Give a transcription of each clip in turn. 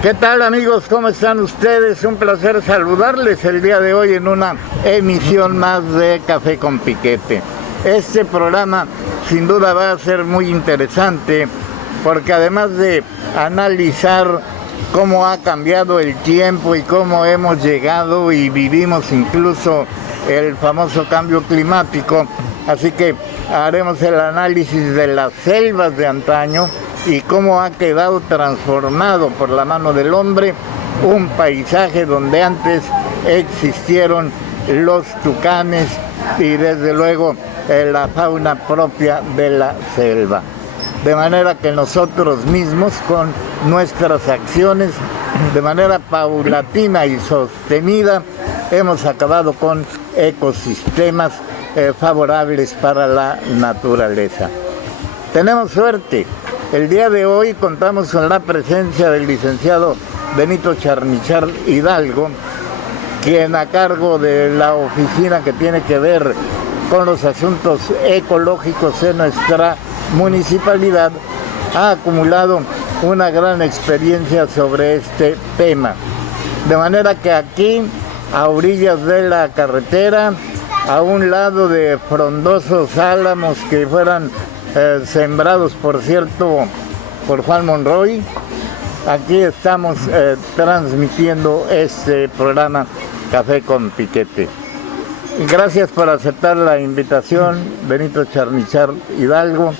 ¿Qué tal, amigos? ¿Cómo están ustedes? Un placer saludarles el día de hoy en una emisión más de Café con Piquete. Este programa sin duda va a ser muy interesante porque además de analizar cómo ha cambiado el tiempo y cómo hemos llegado y vivimos incluso el famoso cambio climático, así que haremos el análisis de las selvas de antaño y cómo ha quedado transformado por la mano del hombre un paisaje donde antes existieron los tucanes y desde luego la fauna propia de la selva. De manera que nosotros mismos con nuestras acciones, de manera paulatina y sostenida, hemos acabado con ecosistemas favorables para la naturaleza. Tenemos suerte. El día de hoy contamos con la presencia del licenciado Benito Charnichar Hidalgo, quien a cargo de la oficina que tiene que ver con los asuntos ecológicos en nuestra municipalidad, ha acumulado una gran experiencia sobre este tema. De manera que aquí, a orillas de la carretera, a un lado de frondosos álamos que fueran sembrados, por cierto, por Juan Monroy, aquí estamos transmitiendo este programa Café con Piquete. Gracias por aceptar la invitación, Benito Charnichar Hidalgo.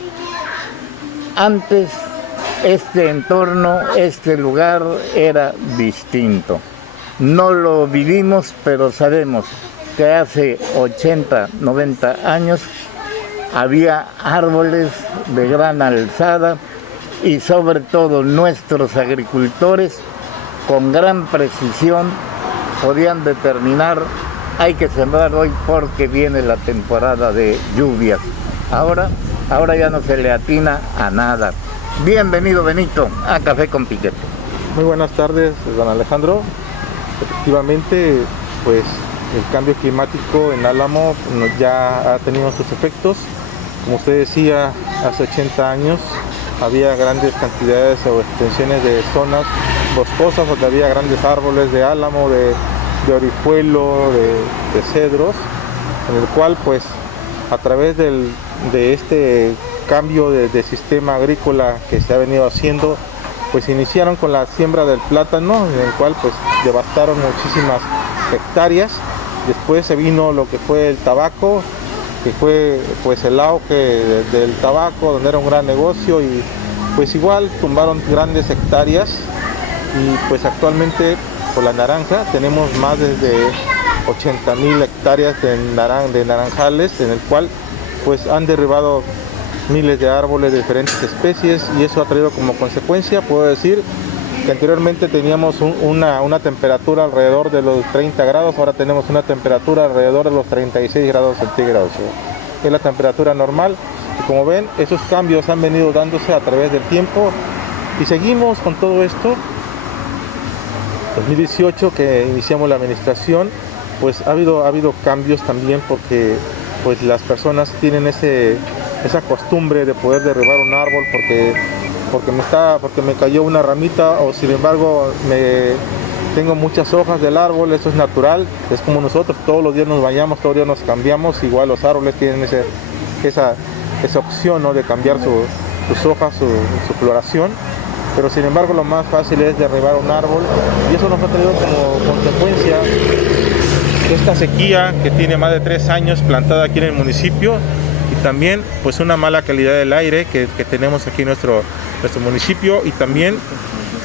Antes, este entorno, este lugar era distinto. No lo vivimos, pero sabemos que hace 80, 90 años había árboles de gran alzada y sobre todo nuestros agricultores con gran precisión podían determinar: hay que sembrar hoy porque viene la temporada de lluvias. Ahora ya no se le atina a nada. Bienvenido, Benito, a Café con Piquete. Muy buenas tardes, don Alejandro. Efectivamente, pues el cambio climático en Álamo ya ha tenido sus efectos. Como usted decía, hace 80 años había grandes cantidades o extensiones de zonas boscosas donde había grandes árboles de álamo, de orijuelo, de cedros, en el cual pues a través de este cambio de sistema agrícola que se ha venido haciendo, pues iniciaron con la siembra del plátano, en el cual pues devastaron muchísimas hectáreas. Después se vino lo que fue el tabaco, que fue pues el auge del tabaco, donde era un gran negocio, y pues igual tumbaron grandes hectáreas. Y pues actualmente por la naranja tenemos más de 80,000 hectáreas de naranjales, en el cual pues han derribado miles de árboles de diferentes especies, y eso ha traído como consecuencia, puedo decir, que anteriormente teníamos una temperatura alrededor de los 30 grados, ahora tenemos una temperatura alrededor de los 36 grados centígrados. Es la temperatura normal, y como ven, esos cambios han venido dándose a través del tiempo, y seguimos con todo esto. 2018, que iniciamos la administración, pues ha habido cambios también, porque pues las personas tienen esa costumbre de poder derribar un árbol porque me cayó una ramita, o sin embargo tengo muchas hojas del árbol. Eso es natural, es como nosotros, todos los días nos bañamos, todos los días nos cambiamos. Igual los árboles tienen esa opción, ¿no?, de cambiar sus hojas, su floración. Pero sin embargo lo más fácil es derribar un árbol, y eso nos ha traído como consecuencia esta sequía que tiene más de 3 años plantada aquí en el municipio, y también pues una mala calidad del aire que tenemos aquí en nuestro municipio, y también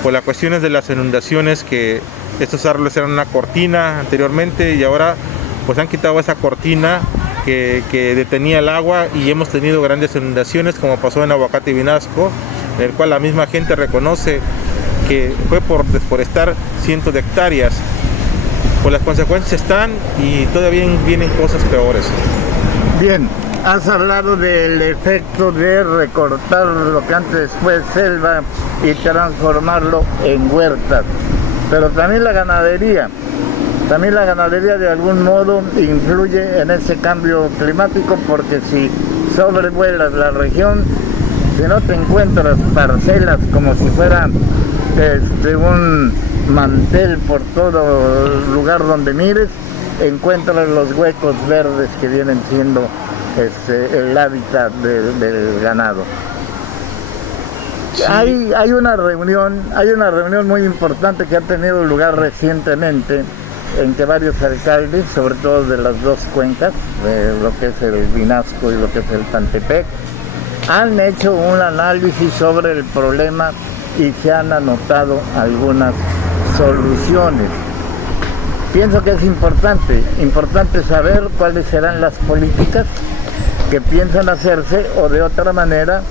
por las cuestiones de las inundaciones, que estos árboles eran una cortina anteriormente y ahora pues han quitado esa cortina que detenía el agua, y hemos tenido grandes inundaciones, como pasó en Aguacate y Vinasco, en el cual la misma gente reconoce que fue por desforestar cientos de hectáreas. Pues las consecuencias están, y todavía vienen cosas peores. Bien, has hablado del efecto de recortar lo que antes fue selva y transformarlo en huertas, pero también la ganadería de algún modo influye en ese cambio climático, porque si sobrevuelas la región, si no te encuentras parcelas como si fuera un mantel por todo lugar donde mires, encuentras los huecos verdes que vienen siendo el hábitat del ganado. Sí. Hay una reunión muy importante que ha tenido lugar recientemente, en que varios alcaldes, sobre todo de las dos cuencas, de lo que es el Vinasco y lo que es el Pantepec, han hecho un análisis sobre el problema y se han anotado algunas soluciones. Pienso que es importante saber cuáles serán las políticas que piensan hacerse, o de otra manera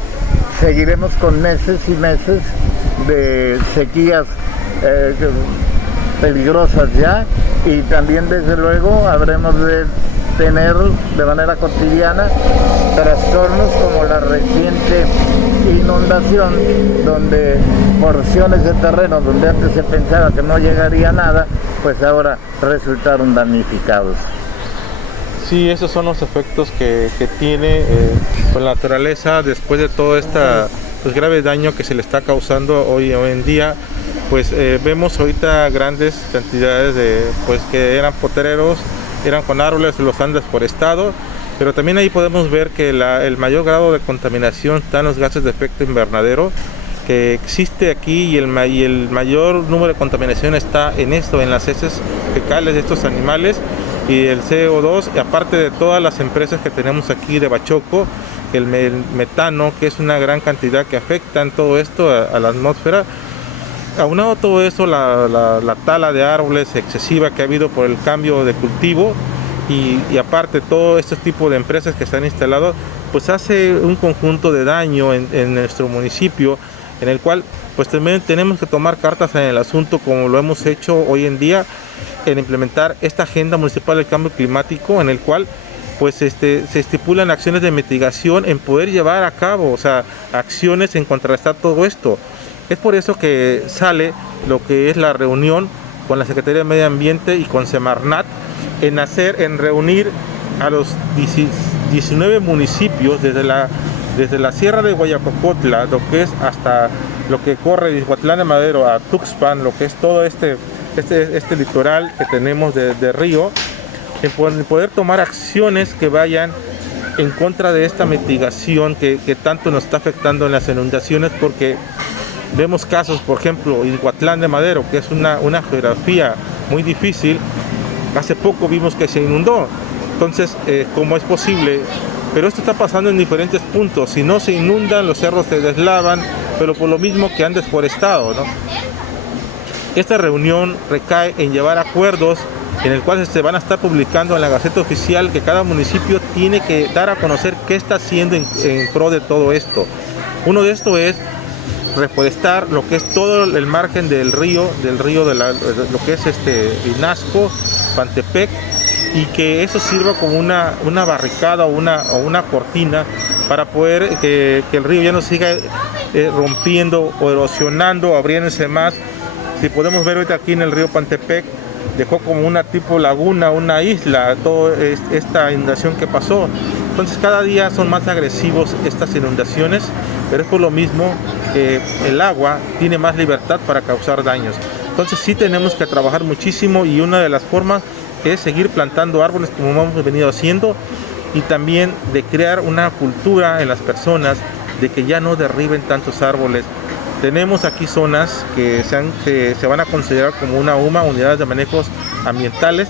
seguiremos con meses y meses de sequías peligrosas ya, y también desde luego habremos de tener de manera cotidiana trastornos como la reciente inundación, donde porciones de terreno donde antes se pensaba que no llegaría nada, pues ahora resultaron damnificados. Sí, esos son los efectos que tiene pues la naturaleza después de todo este grave daño que se le está causando hoy en día. Pues vemos ahorita grandes cantidades de, pues, que eran potreros, eran con árboles, los han deforestado, pero también ahí podemos ver que el mayor grado de contaminación está en los gases de efecto invernadero que existe aquí, y el mayor número de contaminación está en esto, en las heces fecales de estos animales, y el CO2, y aparte de todas las empresas que tenemos aquí de Bachoco, el metano, que es una gran cantidad que afecta en todo esto a la atmósfera. Aunado a todo eso, la tala de árboles excesiva que ha habido por el cambio de cultivo, y aparte todo este tipo de empresas que se han instalado, pues hace un conjunto de daño en nuestro municipio, en el cual pues también tenemos que tomar cartas en el asunto, como lo hemos hecho hoy en día, en implementar esta agenda municipal del cambio climático, en el cual pues se estipulan acciones de mitigación en poder llevar a cabo, o sea, acciones en contrarrestar todo esto. Es por eso que sale lo que es la reunión con la Secretaría de Medio Ambiente y con Semarnat, en reunir a los 19 municipios desde la Sierra de Guayacocotla, lo que es hasta lo que corre de Ixhuatlán de Madero a Tuxpan, lo que es todo este litoral que tenemos de río, en poder tomar acciones que vayan en contra de esta mitigación que tanto nos está afectando en las inundaciones, porque vemos casos, por ejemplo, Ixhuatlán de Madero, que es una geografía muy difícil. Hace poco vimos que se inundó. Entonces, ¿cómo es posible? Pero esto está pasando en diferentes puntos. Si no se inundan, los cerros se deslavan, pero por lo mismo que han desforestado, ¿no? Esta reunión recae en llevar acuerdos en el cual se van a estar publicando en la Gaceta Oficial, que cada municipio tiene que dar a conocer qué está haciendo en pro de todo esto. Uno de estos es reforestar lo que es todo el margen del río de lo que es Vinasco, Pantepec, y que eso sirva como una barricada o una cortina para poder que el río ya no siga rompiendo o erosionando, abriéndose más. Si podemos ver ahorita aquí en el río Pantepec, dejó como una tipo laguna, una isla, toda esta inundación que pasó. Entonces cada día son más agresivos estas inundaciones, pero es por lo mismo que el agua tiene más libertad para causar daños. Entonces sí tenemos que trabajar muchísimo, y una de las formas es seguir plantando árboles como hemos venido haciendo, y también de crear una cultura en las personas de que ya no derriben tantos árboles. Tenemos aquí zonas que se van a considerar como una UMA, unidades de manejos ambientales,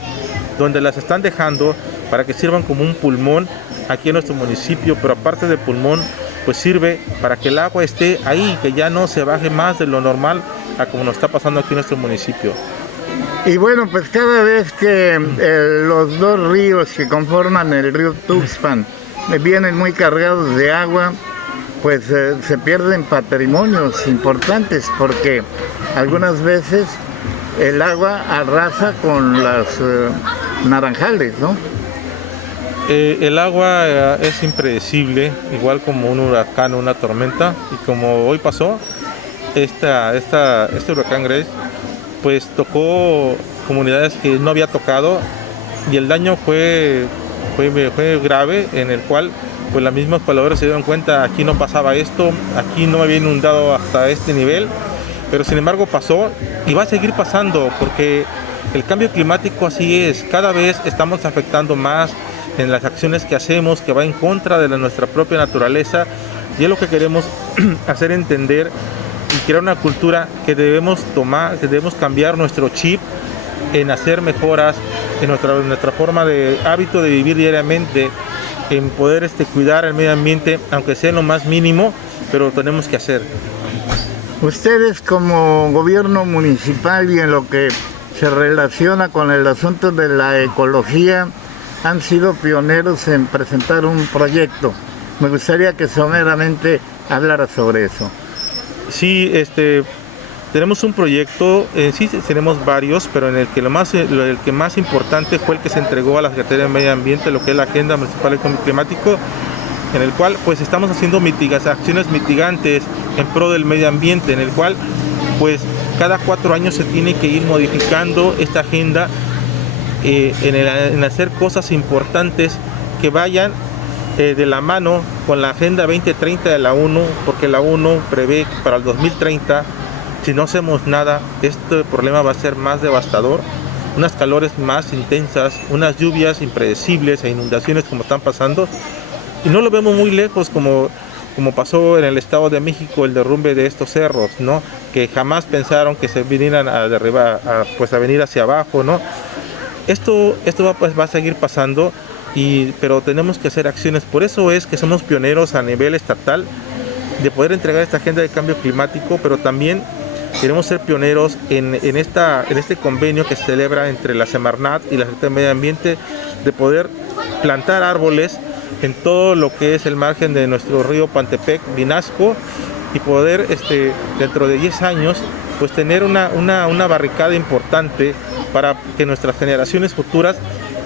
donde las están dejando para que sirvan como un pulmón aquí en nuestro municipio, pero aparte de pulmón, pues sirve para que el agua esté ahí, que ya no se baje más de lo normal a como nos está pasando aquí en nuestro municipio. Y bueno, pues cada vez que los dos ríos que conforman el río Tuxpan vienen muy cargados de agua, pues se pierden patrimonios importantes, porque algunas veces el agua arrasa con las naranjales, ¿no? El agua es impredecible, igual como un huracán o una tormenta, y como hoy pasó, este huracán Grace, pues tocó comunidades que no había tocado, y el daño fue grave, en el cual pues las mismas pobladores se dieron cuenta: aquí no pasaba esto, aquí no había inundado hasta este nivel, pero sin embargo pasó y va a seguir pasando, porque el cambio climático así es, cada vez estamos afectando más en las acciones que hacemos, que va en contra de nuestra propia naturaleza, y es lo que queremos hacer entender y crear una cultura que debemos tomar, que debemos cambiar nuestro chip en hacer mejoras en nuestra forma de hábito de vivir diariamente, en poder cuidar el medio ambiente, aunque sea en lo más mínimo, pero lo tenemos que hacer. Ustedes como gobierno municipal y en lo que se relaciona con el asunto de la ecología han sido pioneros en presentar un proyecto. Me gustaría que someramente hablara sobre eso. Sí, tenemos un proyecto, sí tenemos varios, pero en el que el que más importante fue el que se entregó a la Secretaría de Medio Ambiente, lo que es la Agenda Municipal de Cambio Climático, en el cual pues estamos haciendo acciones mitigantes en pro del medio ambiente, en el cual pues cada 4 años se tiene que ir modificando esta agenda en hacer cosas importantes que vayan de la mano con la Agenda 2030 de la ONU, porque la ONU prevé que para el 2030, si no hacemos nada, este problema va a ser más devastador, unas calores más intensas, unas lluvias impredecibles e inundaciones como están pasando, y no lo vemos muy lejos como pasó en el Estado de México el derrumbe de estos cerros, ¿no? Que jamás pensaron que se vinieran a derribar, a venir hacia abajo, ¿no? Esto va a seguir pasando, pero tenemos que hacer acciones. Por eso es que somos pioneros a nivel estatal de poder entregar esta agenda de cambio climático, pero también queremos ser pioneros en este convenio que se celebra entre la Semarnat y la Secretaría de Medio Ambiente, de poder plantar árboles en todo lo que es el margen de nuestro río Pantepec, Vinasco, y poder dentro de 10 años pues tener una barricada importante para que nuestras generaciones futuras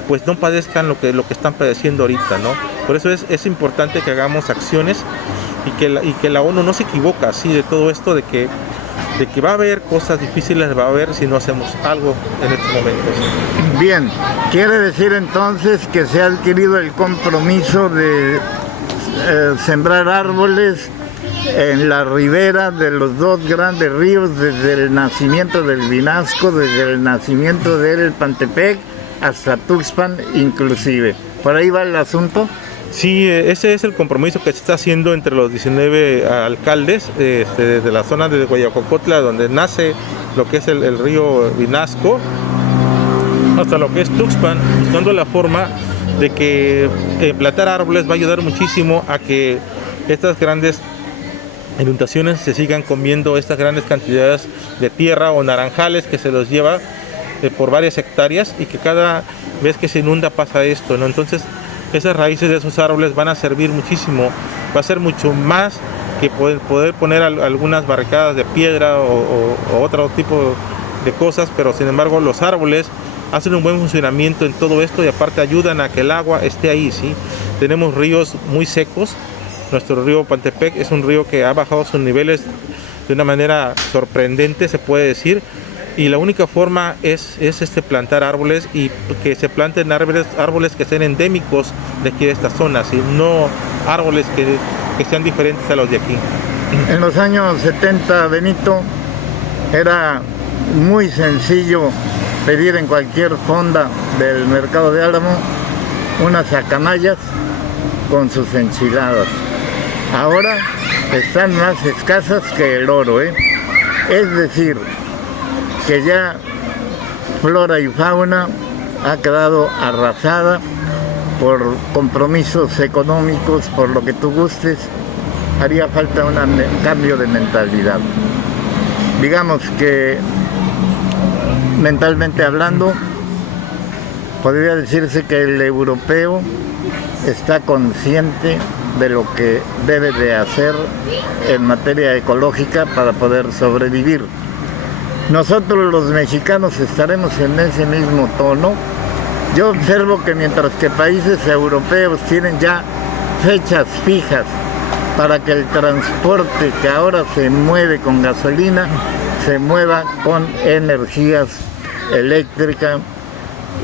pues no padezcan lo que están padeciendo ahorita, ¿no? Por eso es importante que hagamos acciones y que la ONU no se equivoca así de todo esto, de que va a haber cosas difíciles, va a haber si no hacemos algo en estos momentos. Bien, quiere decir entonces que se ha adquirido el compromiso de sembrar árboles en la ribera de los 2 grandes ríos, desde el nacimiento del Vinasco, desde el nacimiento del Pantepec hasta Tuxpan inclusive. ¿Por ahí va el asunto? Sí, ese es el compromiso que se está haciendo entre los 19 alcaldes de la zona de Guayacocotla, donde nace lo que es el río Vinasco, hasta lo que es Tuxpan, buscando la forma de que plantar árboles va a ayudar muchísimo a que estas grandes inundaciones se sigan comiendo estas grandes cantidades de tierra o naranjales que se los lleva por varias hectáreas, y que cada vez que se inunda pasa esto, ¿no? Entonces esas raíces de esos árboles van a servir muchísimo, va a ser mucho más que poder poner algunas barricadas de piedra o otro tipo de cosas, pero sin embargo los árboles hacen un buen funcionamiento en todo esto, y aparte ayudan a que el agua esté ahí, ¿sí? Tenemos ríos muy secos. Nuestro río Pantepec es un río que ha bajado sus niveles de una manera sorprendente, se puede decir, y la única forma es plantar árboles, y que se planten árboles que sean endémicos de aquí de estas zonas, y no árboles que sean diferentes a los de aquí. En los años 70, Benito, era muy sencillo pedir en cualquier fonda del mercado de Álamo unas acamayas con sus enchiladas. Ahora están más escasas que el oro, ¿eh? Es decir, que ya flora y fauna ha quedado arrasada por compromisos económicos, por lo que tú gustes. Haría falta un cambio de mentalidad. Digamos que mentalmente hablando, podría decirse que el europeo está consciente de lo que debe de hacer en materia ecológica para poder sobrevivir. Nosotros los mexicanos estaremos en ese mismo tono. Yo observo que mientras que países europeos tienen ya fechas fijas para que el transporte que ahora se mueve con gasolina se mueva con energías eléctricas,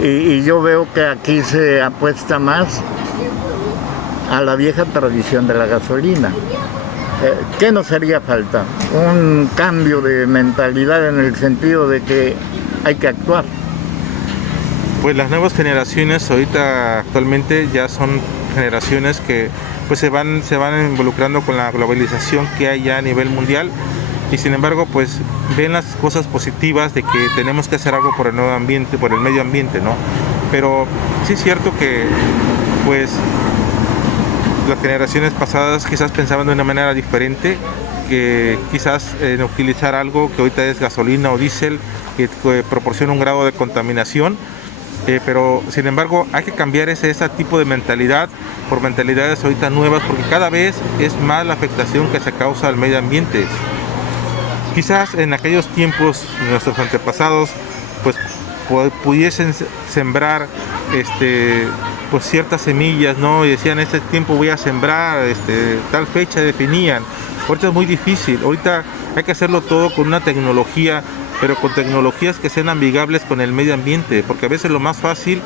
y yo veo que aquí se apuesta más a la vieja tradición de la gasolina. ¿qué nos haría falta? Un cambio de mentalidad en el sentido de que hay que actuar. Pues las nuevas generaciones ahorita actualmente ya son generaciones que pues se van involucrando con la globalización que hay ya a nivel mundial, y sin embargo pues ven las cosas positivas de que tenemos que hacer algo por el nuevo ambiente, por el medio ambiente, ¿no? Pero sí es cierto que pues las generaciones pasadas quizás pensaban de una manera diferente, que quizás en utilizar algo que ahorita es gasolina o diésel, que proporciona un grado de contaminación. Pero sin embargo hay que cambiar ese tipo de mentalidad por mentalidades ahorita nuevas, porque cada vez es más la afectación que se causa al medio ambiente. Quizás en aquellos tiempos nuestros antepasados pues pudiesen sembrar pues ciertas semillas, ¿no? Y decían, este tiempo voy a sembrar, tal fecha definían. Ahorita es muy difícil, ahorita hay que hacerlo todo con una tecnología, pero con tecnologías que sean amigables con el medio ambiente, porque a veces lo más fácil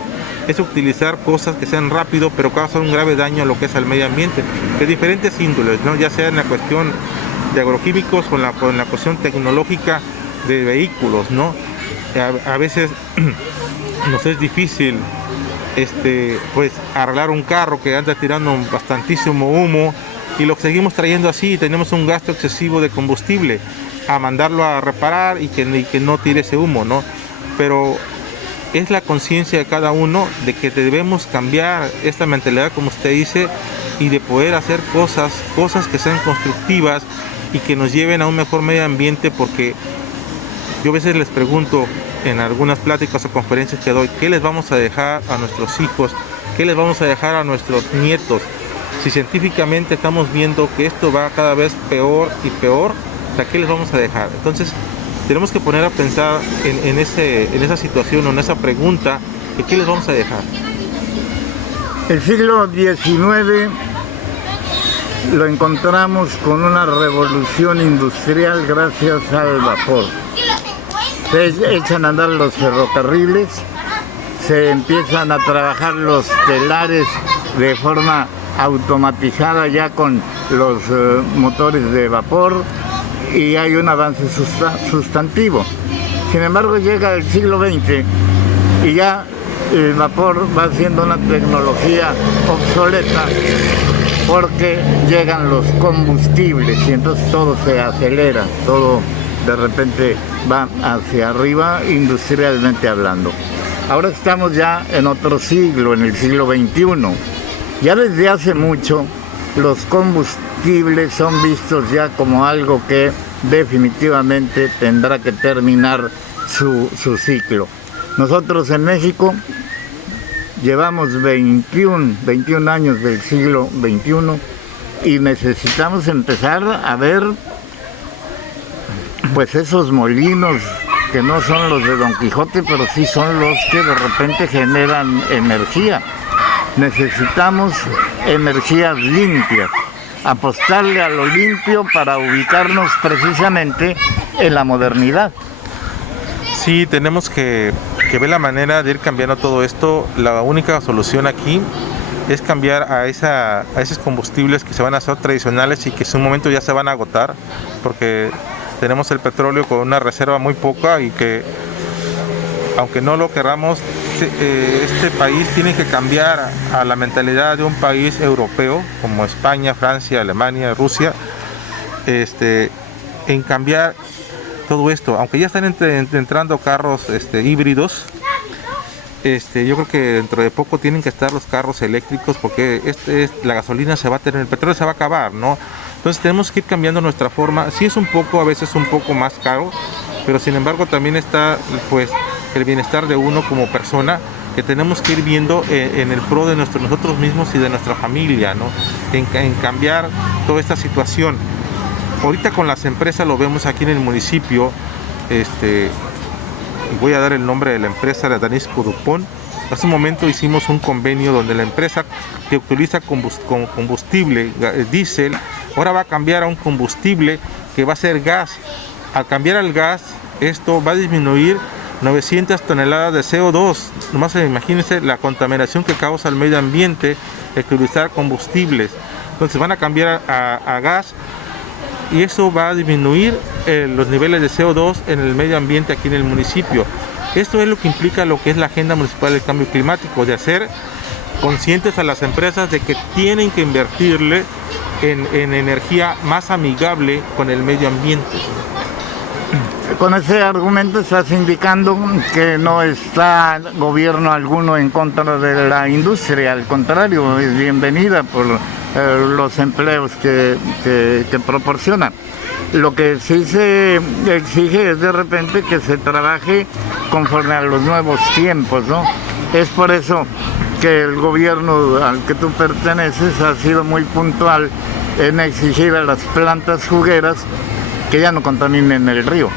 es utilizar cosas que sean rápido, pero causan un grave daño a lo que es al medio ambiente, de diferentes índoles, ¿no? Ya sea en la cuestión de agroquímicos o en la cuestión tecnológica de vehículos, ¿no? A veces nos es difícil pues arreglar un carro que anda tirando bastantísimo humo, y lo seguimos trayendo así, y tenemos un gasto excesivo de combustible a mandarlo a reparar y que no tire ese humo, ¿no? Pero es la conciencia de cada uno de que debemos cambiar esta mentalidad, como usted dice, y de poder hacer cosas que sean constructivas y que nos lleven a un mejor medio ambiente, porque yo a veces les pregunto en algunas pláticas o conferencias que doy, ¿qué les vamos a dejar a nuestros hijos? ¿Qué les vamos a dejar a nuestros nietos? Si científicamente estamos viendo que esto va cada vez peor y peor, o sea, ¿qué les vamos a dejar? Entonces, tenemos que poner a pensar en esa situación o en esa pregunta, de qué les vamos a dejar. El siglo XIX lo encontramos con una revolución industrial gracias al vapor. Se echan a andar los ferrocarriles, se empiezan a trabajar los telares de forma automatizada ya con los motores de vapor, y hay un avance sustantivo. Sin embargo, llega el siglo XX y ya el vapor va siendo una tecnología obsoleta, porque llegan los combustibles y entonces todo se acelera, todo de repente va hacia arriba industrialmente hablando. Ahora estamos ya en otro siglo, en el siglo XXI. Ya desde hace mucho los combustibles son vistos ya como algo que definitivamente tendrá que terminar su ciclo. Nosotros en México llevamos 21 años del siglo XXI y necesitamos empezar a ver pues esos molinos que no son los de Don Quijote, pero sí son los que de repente generan energía. Necesitamos energías limpias, apostarle a lo limpio para ubicarnos precisamente en la modernidad. Sí, tenemos que ver la manera de ir cambiando todo esto. La única solución aquí es cambiar a esos combustibles que se van a hacer tradicionales y que en su momento ya se van a agotar, porque tenemos el petróleo con una reserva muy poca, y que aunque no lo queramos, este país tiene que cambiar a la mentalidad de un país europeo como España, Francia, Alemania, Rusia, en cambiar todo esto. Aunque ya están entrando carros híbridos, yo creo que dentro de poco tienen que estar los carros eléctricos, porque la gasolina se va a tener, el petróleo se va a acabar, ¿no? Entonces tenemos que ir cambiando nuestra forma. Sí es a veces un poco más caro, pero sin embargo también está pues el bienestar de uno como persona, que tenemos que ir viendo en el pro de nosotros mismos y de nuestra familia, ¿no? En cambiar toda esta situación. Ahorita con las empresas lo vemos aquí en el municipio, voy a dar el nombre de la empresa, la Danisco Dupont. Hace un momento hicimos un convenio donde la empresa que utiliza combustible, diésel, ahora va a cambiar a un combustible que va a ser gas. Al cambiar al gas, esto va a disminuir 900 toneladas de CO2. Nomás imagínense la contaminación que causa el medio ambiente el utilizar combustibles. Entonces van a cambiar a gas, y eso va a disminuir los niveles de CO2 en el medio ambiente aquí en el municipio. Esto es lo que implica lo que es la agenda municipal del cambio climático, de hacer conscientes a las empresas de que tienen que invertirle en energía más amigable con el medio ambiente. Con ese argumento estás indicando que no está gobierno alguno en contra de la industria, al contrario, es bienvenida por los empleos que proporciona. Lo que sí se exige es de repente que se trabaje conforme a los nuevos tiempos, ¿no? Es por eso que el gobierno al que tú perteneces ha sido muy puntual en exigir a las plantas jugueras que ya no contaminen el río.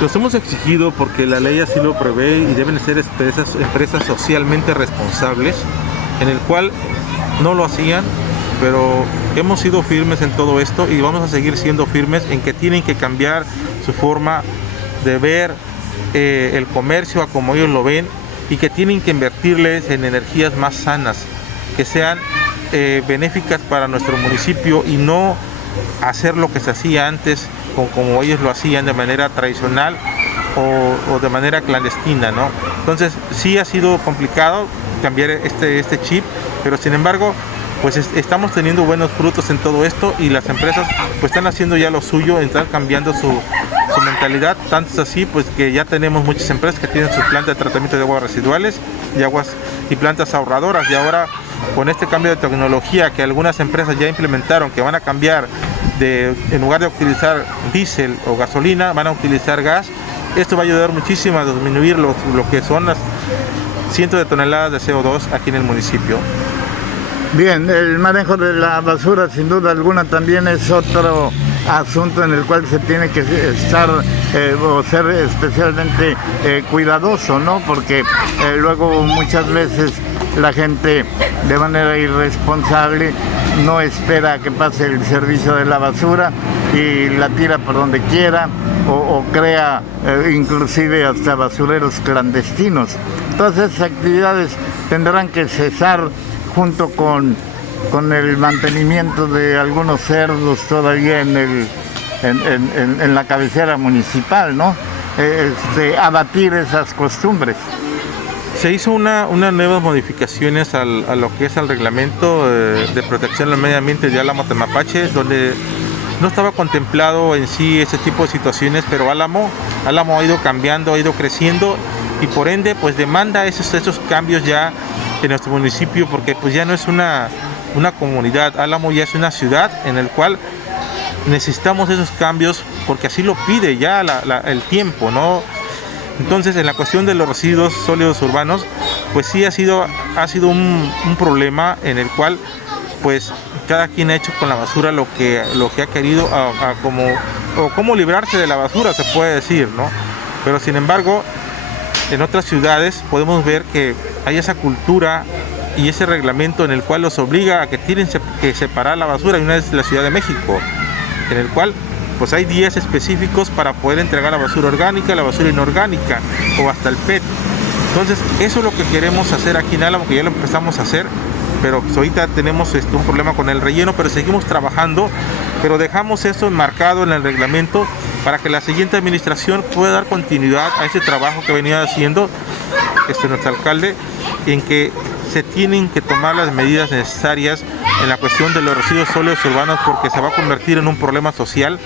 Los hemos exigido porque la ley así lo prevé y deben ser empresas socialmente responsables, en el cual no lo hacían, pero hemos sido firmes en todo esto y vamos a seguir siendo firmes en que tienen que cambiar su forma de ver el comercio a como ellos lo ven, y que tienen que invertirles en energías más sanas, que sean benéficas para nuestro municipio y no hacer lo que se hacía antes como ellos lo hacían de manera tradicional o de manera clandestina, ¿no? Entonces sí ha sido complicado cambiar este chip, pero sin embargo pues estamos teniendo buenos frutos en todo esto y las empresas pues están haciendo ya lo suyo, están cambiando su mentalidad, tanto es así pues que ya tenemos muchas empresas que tienen sus plantas de tratamiento de aguas residuales y plantas ahorradoras, y ahora con este cambio de tecnología que algunas empresas ya implementaron, que van a cambiar en lugar de utilizar diésel o gasolina, van a utilizar gas. Esto va a ayudar muchísimo a disminuir lo que son las cientos de toneladas de CO2 aquí en el municipio. Bien, el manejo de la basura sin duda alguna también es otro asunto en el cual se tiene que estar o ser especialmente cuidadoso, ¿no? Porque luego muchas veces la gente de manera irresponsable no espera que pase el servicio de la basura y la tira por donde quiera o crea inclusive hasta basureros clandestinos. Todas esas actividades tendrán que cesar junto con el mantenimiento de algunos cerdos todavía en la cabecera municipal, ¿no? Abatir esas costumbres. Se hizo unas nuevas modificaciones a lo que es el reglamento de protección del medio ambiente de Álamo Temapache, donde no estaba contemplado en sí ese tipo de situaciones, pero Álamo ha ido cambiando, ha ido creciendo y por ende pues demanda esos cambios ya en nuestro municipio, porque pues ya no es una comunidad, Álamo ya es una ciudad en el cual necesitamos esos cambios porque así lo pide ya el tiempo, ¿no? Entonces en la cuestión de los residuos sólidos urbanos pues sí ha sido un problema en el cual pues cada quien ha hecho con la basura lo que ha querido cómo librarse de la basura, se puede decir, ¿no? Pero sin embargo en otras ciudades podemos ver que hay esa cultura y ese reglamento en el cual los obliga a que tienen que separar la basura, y una es la Ciudad de México, en el cual pues hay días específicos para poder entregar la basura orgánica, la basura inorgánica o hasta el PET. Entonces eso es lo que queremos hacer aquí en Álamo, que ya lo empezamos a hacer, pero pues ahorita tenemos un problema con el relleno, pero seguimos trabajando, pero dejamos eso enmarcado en el reglamento para que la siguiente administración pueda dar continuidad a ese trabajo que venía haciendo nuestro alcalde, en que se tienen que tomar las medidas necesarias en la cuestión de los residuos sólidos urbanos, porque se va a convertir en un problema social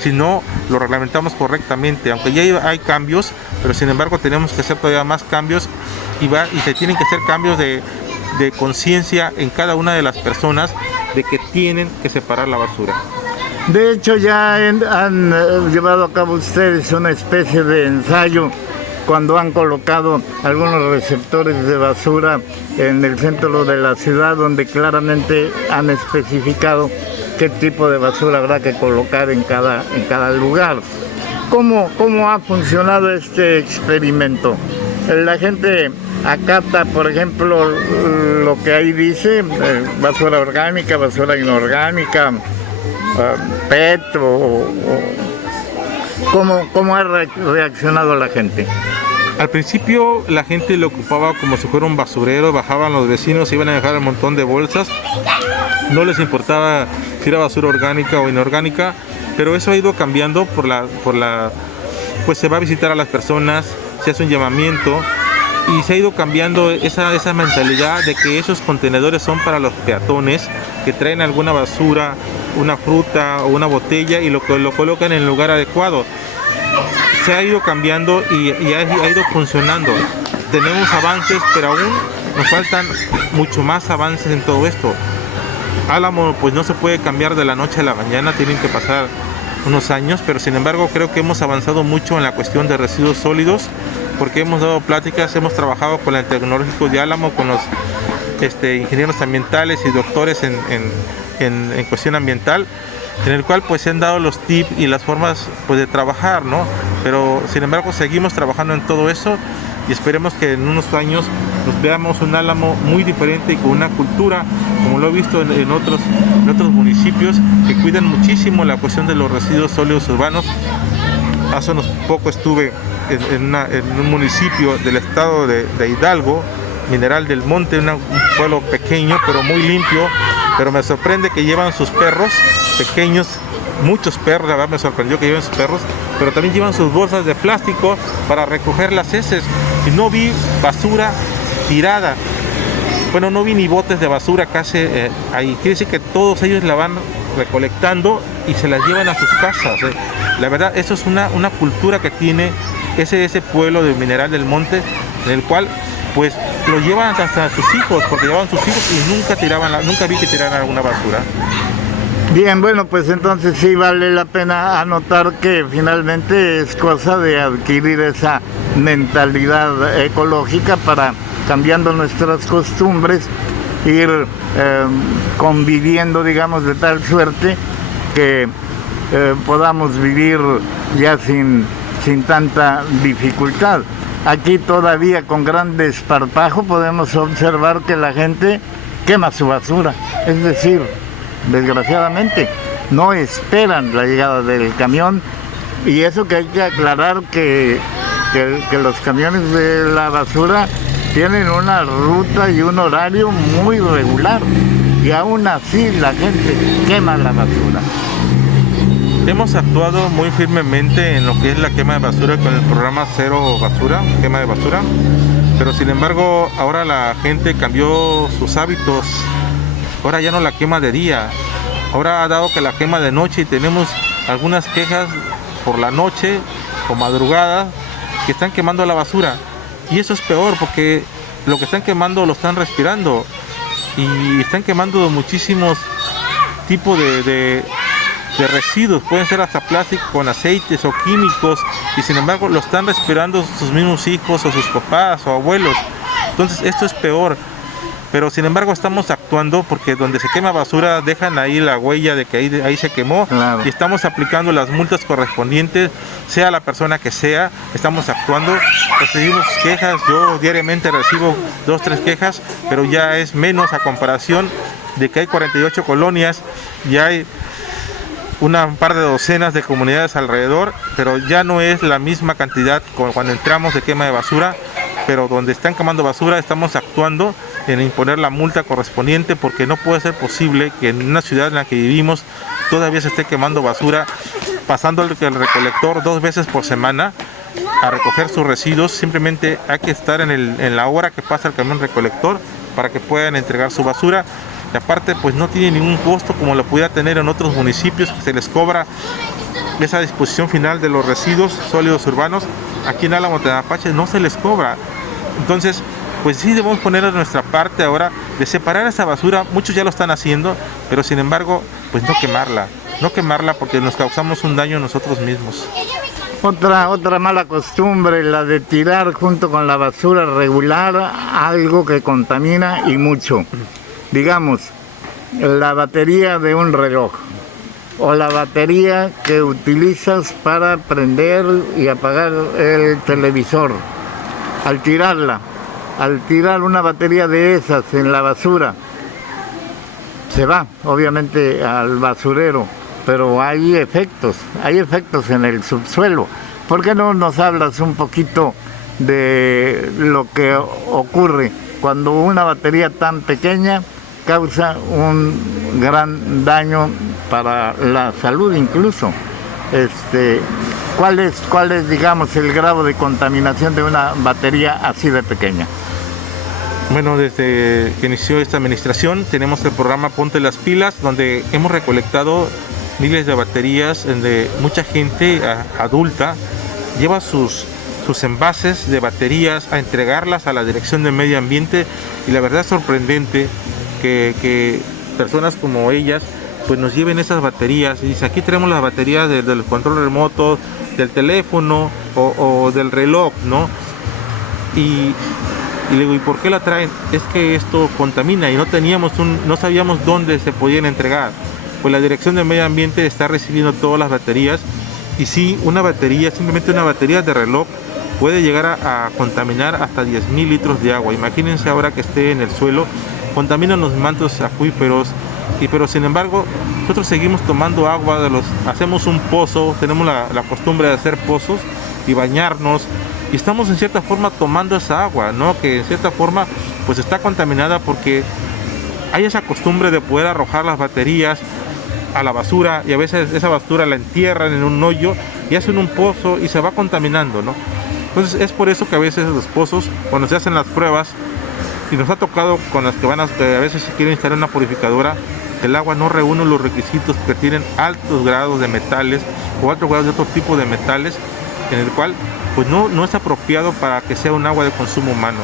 si no lo reglamentamos correctamente. Aunque ya hay cambios, pero sin embargo tenemos que hacer todavía más cambios y se tienen que hacer cambios de conciencia en cada una de las personas de que tienen que separar la basura. De hecho ya han llevado a cabo ustedes una especie de ensayo cuando han colocado algunos receptores de basura en el centro de la ciudad, donde claramente han especificado qué tipo de basura habrá que colocar en cada lugar. ¿Cómo ha funcionado este experimento? La gente acata, por ejemplo, lo que ahí dice, basura orgánica, basura inorgánica, PET, ¿cómo ha reaccionado la gente? Al principio la gente lo ocupaba como si fuera un basurero, bajaban los vecinos, iban a dejar un montón de bolsas, no les importaba si era basura orgánica o inorgánica, pero eso ha ido cambiando pues se va a visitar a las personas, se hace un llamamiento y se ha ido cambiando esa mentalidad de que esos contenedores son para los peatones que traen alguna basura, una fruta o una botella y lo colocan en el lugar adecuado. Se ha ido cambiando y ha ido funcionando. Tenemos avances, pero aún nos faltan mucho más avances en todo esto. Álamo pues no se puede cambiar de la noche a la mañana, tienen que pasar unos años, pero sin embargo creo que hemos avanzado mucho en la cuestión de residuos sólidos, porque hemos dado pláticas, hemos trabajado con el Tecnológico de Álamo, con los ingenieros ambientales y doctores en cuestión ambiental, en el cual pues se han dado los tips y las formas pues de trabajar, ¿no? Pero sin embargo seguimos trabajando en todo eso y esperemos que en unos años nos veamos un Álamo muy diferente y con una cultura, como lo he visto en otros municipios, que cuidan muchísimo la cuestión de los residuos sólidos urbanos. Hace unos poco estuve en un municipio del estado de Hidalgo, Mineral del Monte, un pueblo pequeño pero muy limpio, pero me sorprende que llevan sus perros pequeños, muchos perros, la verdad me sorprendió que lleven sus perros, pero también llevan sus bolsas de plástico para recoger las heces, y no vi basura tirada. Bueno, no vi ni botes de basura casi ahí. Quiere decir que todos ellos la van recolectando y se las llevan a sus casas. La verdad, eso es una cultura que tiene ese pueblo de Mineral del Monte, en el cual pues lo llevan hasta sus hijos, porque llevaban sus hijos y nunca vi que tiraran alguna basura. Bien, bueno, pues entonces sí vale la pena anotar que finalmente es cosa de adquirir esa mentalidad ecológica para, cambiando nuestras costumbres, ir conviviendo, digamos, de tal suerte que podamos vivir ya sin tanta dificultad. Aquí todavía con gran desparpajo podemos observar que la gente quema su basura, es decir, desgraciadamente no esperan la llegada del camión, y eso que hay que aclarar que los camiones de la basura tienen una ruta y un horario muy regular, y aún así la gente quema la basura. Hemos actuado muy firmemente en lo que es la quema de basura con el programa Cero Basura, quema de basura, pero sin embargo ahora la gente cambió sus hábitos. Ahora ya no la quema de día, ahora ha dado que la quema de noche, y tenemos algunas quejas por la noche o madrugada que están quemando la basura, y eso es peor porque lo que están quemando lo están respirando y están quemando muchísimos tipos de residuos, pueden ser hasta plástico con aceites o químicos, y sin embargo lo están respirando sus mismos hijos o sus papás o abuelos. Entonces esto es peor. Pero sin embargo estamos actuando, porque donde se quema basura dejan ahí la huella de que ahí se quemó. Claro. Y estamos aplicando las multas correspondientes, sea la persona que sea. Estamos actuando, recibimos quejas, yo diariamente recibo 2 o 3 quejas, pero ya es menos a comparación de que hay 48 colonias y hay un par de docenas de comunidades alrededor, pero ya no es la misma cantidad como cuando entramos de quema de basura. Pero donde están quemando basura estamos actuando en imponer la multa correspondiente, porque no puede ser posible que en una ciudad en la que vivimos todavía se esté quemando basura, pasando el recolector 2 veces por semana a recoger sus residuos. Simplemente hay que estar en la hora que pasa el camión recolector para que puedan entregar su basura, y aparte pues no tiene ningún costo como lo pudiera tener en otros municipios, que se les cobra esa disposición final de los residuos sólidos urbanos. Aquí en Álamo Tenapache no se les cobra. Entonces pues sí debemos poner a nuestra parte ahora de separar esa basura. Muchos ya lo están haciendo, pero sin embargo pues no quemarla porque nos causamos un daño a nosotros mismos. Otra mala costumbre, la de tirar junto con la basura regular algo que contamina y mucho. Digamos, la batería de un reloj o la batería que utilizas para prender y apagar el televisor. Al tirar una batería de esas en la basura, se va obviamente al basurero, pero hay efectos en el subsuelo. ¿Por qué no nos hablas un poquito de lo que ocurre cuando una batería tan pequeña causa gran daño para la salud incluso. ¿Cuál es, digamos, el grado de contaminación de una batería así de pequeña? Bueno, desde que inició esta administración tenemos el programa Ponte las Pilas, donde hemos recolectado miles de baterías, donde mucha gente adulta lleva sus envases de baterías a entregarlas a la Dirección de Medio Ambiente, y la verdad es sorprendente que personas como ellas pues nos lleven esas baterías y dicen: aquí tenemos las baterías del control remoto, del teléfono o del reloj, ¿no? Y le digo: ¿y por qué la traen? Es que esto contamina y no sabíamos dónde se podían entregar. Pues la Dirección de Medio Ambiente está recibiendo todas las baterías, y sí, una batería, simplemente una batería de reloj, puede llegar a contaminar hasta 10,000 litros de agua. Imagínense ahora que esté en el suelo, contaminan los mantos acuíferos, pero sin embargo nosotros seguimos tomando agua hacemos un pozo, tenemos la costumbre de hacer pozos y bañarnos, y estamos en cierta forma tomando esa agua, ¿no? Que en cierta forma pues está contaminada, porque hay esa costumbre de poder arrojar las baterías a la basura, y a veces esa basura la entierran en un hoyo y hacen un pozo y se va contaminando, ¿no? Entonces es por eso que a veces los pozos, cuando se hacen las pruebas, y nos ha tocado con las que a veces se quiere instalar una purificadora, el agua no reúne los requisitos, que tienen altos grados de metales o altos grados de otro tipo de metales, en el cual pues no es apropiado para que sea un agua de consumo humano.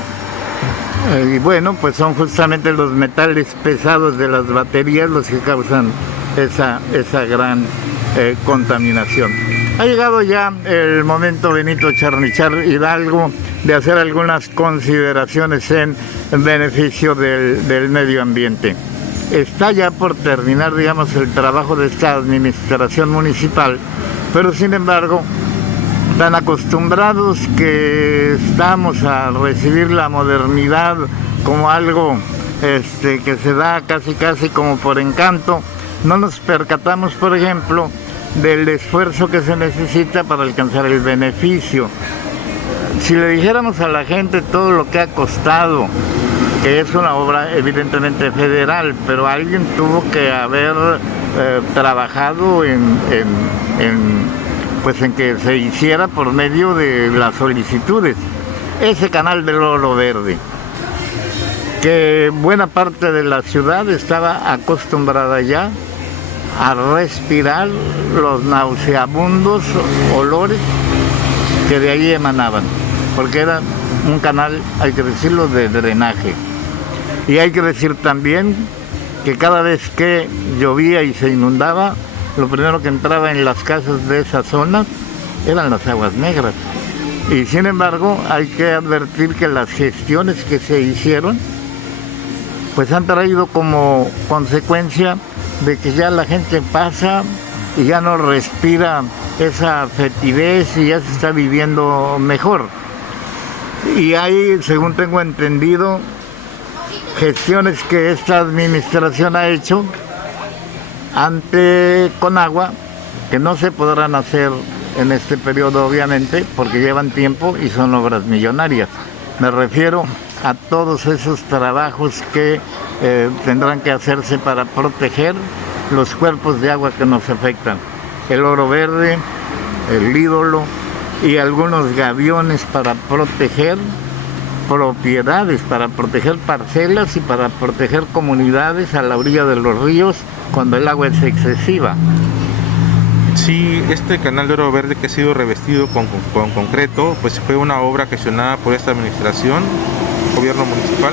Y bueno, pues son justamente los metales pesados de las baterías los que causan esa gran contaminación. Ha llegado ya el momento, Benito Charnichar Hidalgo, de hacer algunas consideraciones en beneficio del medio ambiente. Está ya por terminar, digamos, el trabajo de esta administración municipal, pero sin embargo, tan acostumbrados que estamos a recibir la modernidad como algo que se da casi como por encanto, no nos percatamos, por ejemplo, del esfuerzo que se necesita para alcanzar el beneficio. Si le dijéramos a la gente todo lo que ha costado, que es una obra evidentemente federal, pero alguien tuvo que haber trabajado en que se hiciera por medio de las solicitudes. Ese canal del Oro Verde, que buena parte de la ciudad estaba acostumbrada ya a respirar los nauseabundos olores que de ahí emanaban, porque era un canal, hay que decirlo, de drenaje. Y hay que decir también que cada vez que llovía y se inundaba, lo primero que entraba en las casas de esa zona eran las aguas negras. Y sin embargo, hay que advertir que las gestiones que se hicieron pues han traído como consecuencia de que ya la gente pasa y ya no respira esa fetidez y ya se está viviendo mejor. Y hay, según tengo entendido, gestiones que esta administración ha hecho ante Conagua, que no se podrán hacer en este periodo, obviamente, porque llevan tiempo y son obras millonarias. Me refiero a todos esos trabajos que tendrán que hacerse para proteger los cuerpos de agua que nos afectan. El Oro Verde, el Ídolo y algunos gaviones para proteger propiedades, para proteger parcelas y para proteger comunidades a la orilla de los ríos cuando el agua es excesiva. Sí, este canal de Oro Verde, que ha sido revestido con concreto, pues fue una obra gestionada por esta administración, gobierno municipal,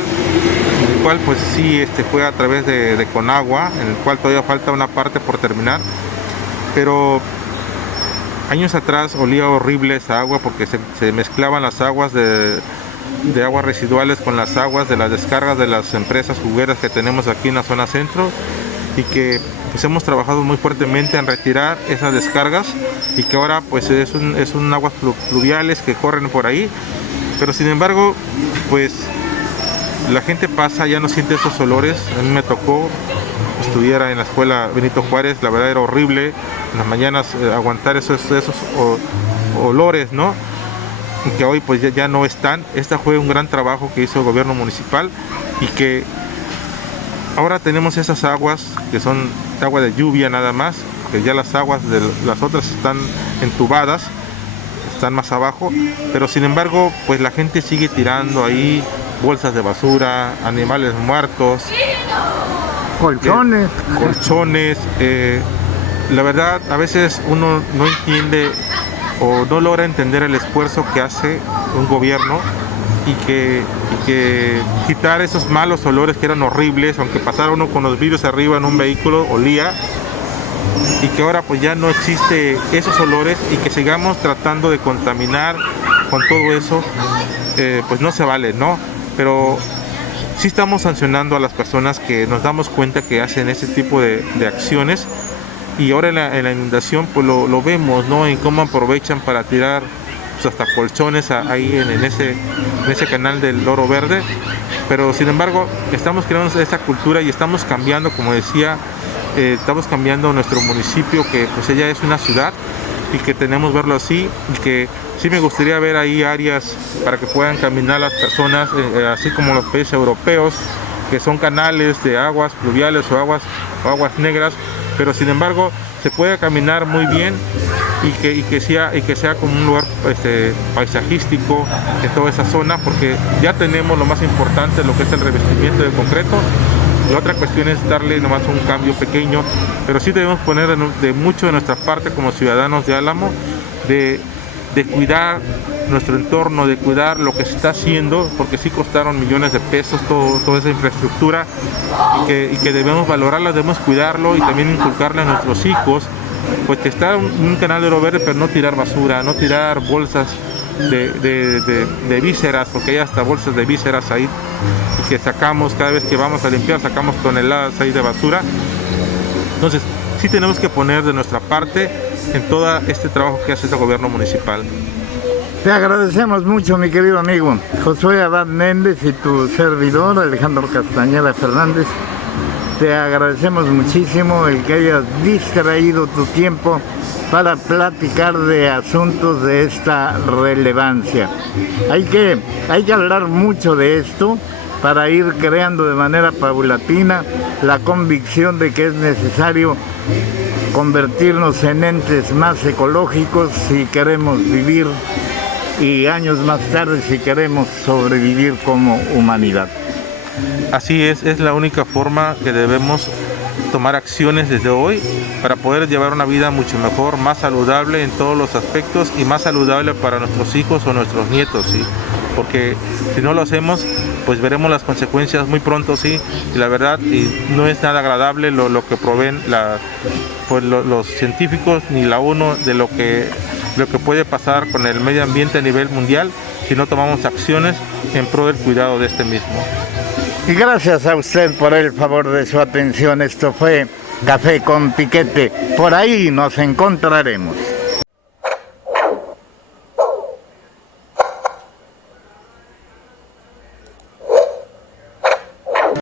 en el cual pues sí fue a través de Conagua, en el cual todavía falta una parte por terminar, pero años atrás olía horrible esa agua, porque se mezclaban las aguas de aguas residuales con las aguas de las descargas de las empresas jugueras que tenemos aquí en la zona centro, y que pues hemos trabajado muy fuertemente en retirar esas descargas, y que ahora pues es un aguas pluviales que corren por ahí, pero sin embargo pues la gente pasa, ya no siente esos olores. A mí me tocó estudiar en la escuela Benito Juárez, la verdad era horrible en las mañanas aguantar esos olores, ¿no? Y que hoy pues ya no están. Este fue un gran trabajo que hizo el gobierno municipal, y que ahora tenemos esas aguas que son agua de lluvia nada más, que ya las aguas de las otras están entubadas, están más abajo, pero sin embargo pues la gente sigue tirando ahí bolsas de basura, animales muertos, colchones. La verdad a veces uno no entiende o no logra entender el esfuerzo que hace un gobierno y que quitar esos malos olores que eran horribles, aunque pasara uno con los vidrios arriba en un vehículo, olía, y que ahora pues ya no existe esos olores y que sigamos tratando de contaminar con todo eso, pues no se vale, ¿no? Pero sí estamos sancionando a las personas que nos damos cuenta que hacen ese tipo de acciones, y ahora en la inundación pues lo vemos, ¿no? En cómo aprovechan para tirar pues, hasta colchones ahí en ese canal del Loro Verde. Pero sin embargo estamos creando esta cultura y estamos cambiando, como decía, estamos cambiando nuestro municipio, que pues ella es una ciudad y que tenemos que verlo así, y que sí me gustaría ver ahí áreas para que puedan caminar las personas, así como los países europeos, que son canales de aguas pluviales o aguas negras, pero sin embargo se puede caminar muy bien y que sea como un lugar paisajístico en toda esa zona, porque ya tenemos lo más importante, lo que es el revestimiento de concreto. La otra cuestión es darle nomás un cambio pequeño, pero sí debemos poner de mucho de nuestra parte como ciudadanos de Álamo, de cuidar nuestro entorno, de cuidar lo que se está haciendo, porque sí costaron millones de pesos toda esa infraestructura, y que debemos valorarla, debemos cuidarlo y también inculcarle a nuestros hijos, pues que está un canal de Loro Verde, pero no tirar basura, no tirar bolsas de vísceras, porque hay hasta bolsas de vísceras ahí, y que sacamos cada vez que vamos a limpiar, sacamos toneladas ahí de basura. Entonces sí tenemos que poner de nuestra parte en todo este trabajo que hace el gobierno municipal. Te agradecemos mucho, mi querido amigo Josué Abad Méndez, y tu servidor Alejandro Castañeda Fernández. Te agradecemos muchísimo el que hayas distraído tu tiempo para platicar de asuntos de esta relevancia. Hay que hablar mucho de esto para ir creando de manera paulatina la convicción de que es necesario convertirnos en entes más ecológicos si queremos vivir, y años más tarde si queremos sobrevivir como humanidad. Así es la única forma que debemos tomar acciones desde hoy para poder llevar una vida mucho mejor, más saludable en todos los aspectos, y más saludable para nuestros hijos o nuestros nietos, ¿sí? Porque si no lo hacemos, pues veremos las consecuencias muy pronto, sí, y la verdad no es nada agradable lo que proveen los científicos ni la ONU de lo que puede pasar con el medio ambiente a nivel mundial si no tomamos acciones en pro del cuidado de este mismo. Y gracias a usted por el favor de su atención. Esto fue Café con Piquete. Por ahí nos encontraremos.